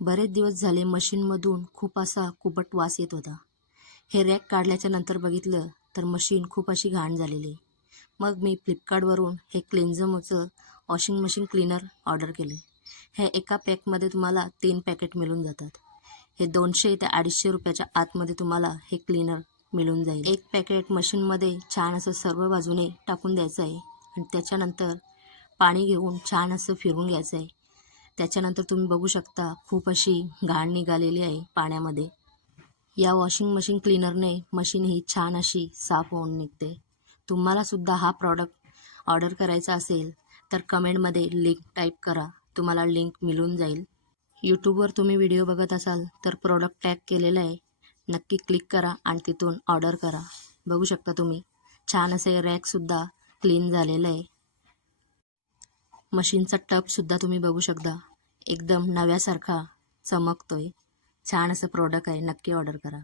बरेच दिवस झाले मशीनमधून खूप असा कुबट वास येत होता. हे रॅक काढल्याच्या नंतर बघितलं तर मशीन खूप अशी घाण झालेली. मग मी फ्लिपकार्टवरून हे क्लेन्झमचं वॉशिंग मशीन क्लीनर ऑर्डर केले. हे एका पॅकमध्ये तुम्हाला 3 पॅकेट मिळून जातात. हे 200 ते 250 रुपयाच्या आतमध्ये तुम्हाला हे क्लीनर मिळून जाईल. एक पॅकेट मशीनमध्ये छान असं सर्व बाजूने टाकून द्यायचं आहे आणि त्याच्यानंतर पाणी घेऊन छान असं फिरवून घ्यायचं आहे. त्याच्यानंतर तुम्ही बघू शकता खूप अशी घाण निघालेली आहे पाण्यामध्ये. या वॉशिंग मशीन क्लीनरने मशीन ही छान अशी साफ होऊन निघते. तुम्हाला सुद्धा हा प्रॉडक्ट ऑर्डर करायचा असेल तर कमेंटमध्ये लिंक टाईप करा, तुम्हाला लिंक मिळून जाईल. यूट्यूबवर तुम्ही व्हिडिओ बघत असाल तर प्रॉडक्ट टॅग केलेलं आहे, नक्की क्लिक करा आणि तिथून ऑर्डर करा. बघू शकता तुम्ही छान असे रॅकसुद्धा क्लीन झालेलं आहे. मशीनचा टबसुद्धा तुम्ही बघू शकता, एकदम नव्यासारखा चमकतोय. छान असं प्रॉडक्ट आहे, नक्की ऑर्डर करा.